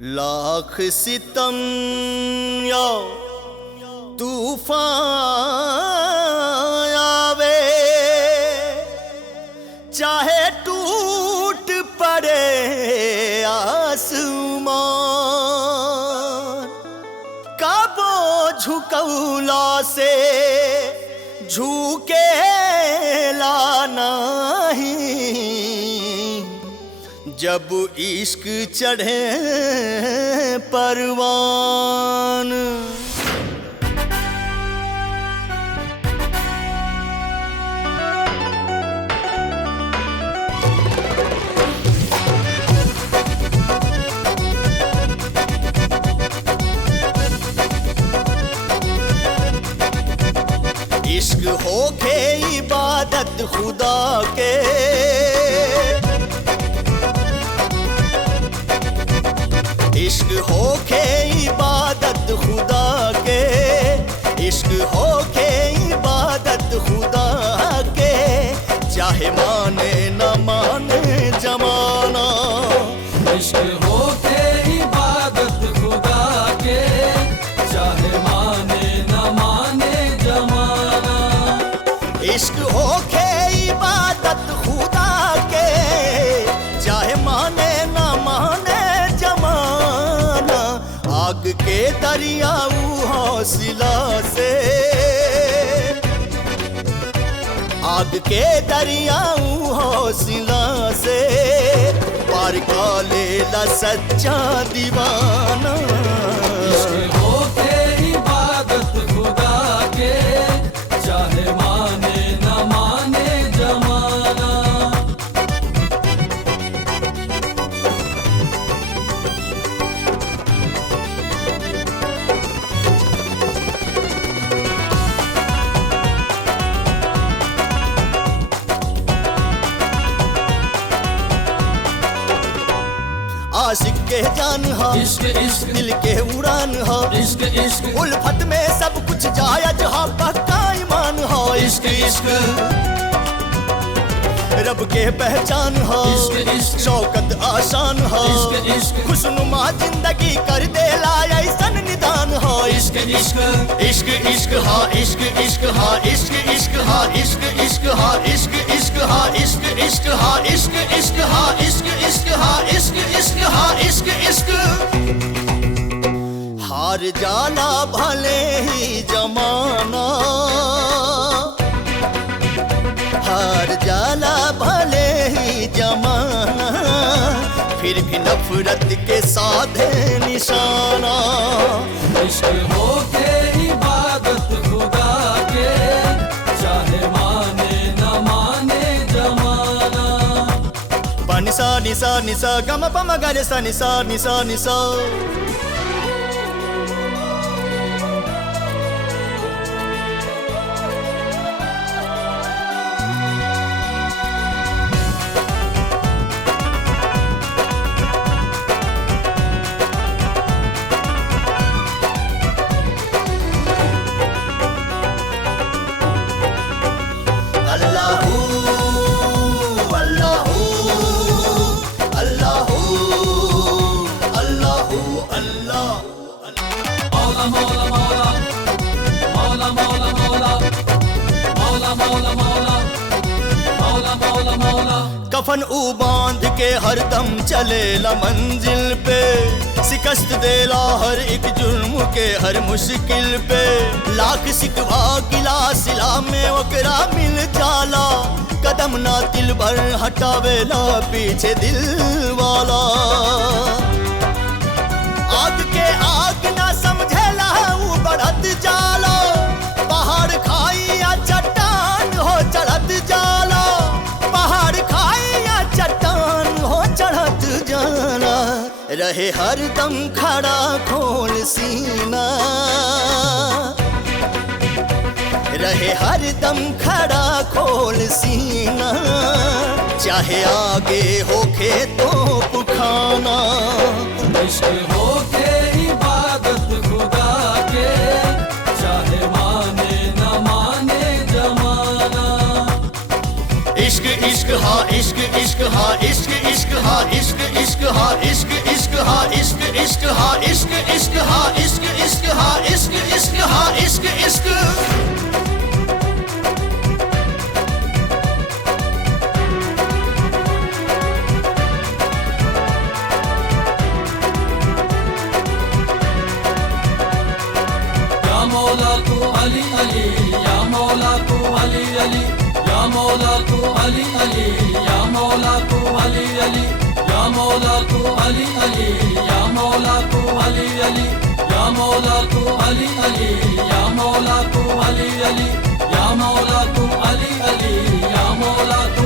लाख सितम या तूफान आवे, चाहे टूट पड़े आसमान, काबो झुकौला से झुकेला नहीं, जब इश्क चढ़े परवान। इश्क होके इबादत खुदा के, इश्क होके इबादत खुदा के, इश्क होके इबादत खुदा के, चाहे माने न माने जमाना। इश्क होके इबादत खुदा के, चाहे माने न माने जमाना। इश्क होके इबादत खुदा के, चाहे माने न माने जमाना। आग के दरियाऊ हौसला से, आग के दरियाऊ हौसला से, पार का लेला सच्चा दीवाना। इश्क होके इबादत खुदा के, चाहे माने न माने जमाना। आशिक के जान हा, इश्क इश्क दिल के उड़ान हा, इश्क इश्क उल्फत में सब कुछ जायज हा, पक्का ईमान हा। इश्क इश्क रब के पहचान हा, इश्क इश्क शौकत आसान हा, इश्क इश्क खुशनुमा जिंदगी कर दे ऐसन निदान हा। इश्क इश्क इश्क इश्क हा, इश्क इश्क हा, इश्क इश्क हा, इश्क इश्क हा, इश्क इश्क हा, इश्क इश्क हा, इश्क इश्क हा, इश्क इश्क हा, इश्क इश्क हा, इश्क इश्क। हार जाना भले ही जमाना, हार जाला भले ही जमाना, फिर भी नफरत के साधे निशाना। इश्क होके इबादत खुदा के, चाहे माने न माने जमाना। निसा निसा निसा गम पम गरे सा निसा निसा निसा। कफन ऊ बांध के हरदम चलेला मंजिल पे, शिकस्त देला हर एक जुर्म के हर मुश्किल पे। लाख सिकवा गिला सिला में ओकरा मिल जाला, कदम ना दिल भर हटावेला पीछे दिल वाला। आग के आग ना समझेला ऊ बढ़त जाला, पहाड़ खाई या चट्टान हो चढ़त जाला, पहाड़ खाई या चट्टान हो चढ़त जाला। रहे हरदम खड़ा खोल सीना, रहे हरदम खड़ा खोल सीना, चाहे आगे होके तो पुखाना। इश्क होके इबादत खुदा के, चाहे माने न माने जमाना। इश्क इश्क हा, इश्क इश्क हा, इश्क इश्क हा, इश्क इश्क हा, इश्क इश्क हा, इश्क इश्क हाँ इश्क इश्क हाँ इश्क इश्क हाँ इश्क इश्क हाँ इश्क इश्क या मौला तू अली अली, या मौला तू अली अली, या मौला तू अली अली, या मौला तू अली अली, या मौला तू अली अली, या मौला तू अली अली, या मौला तू अली अली, या मौला तू अली अली, या मौला तू अली अली, या मौला तू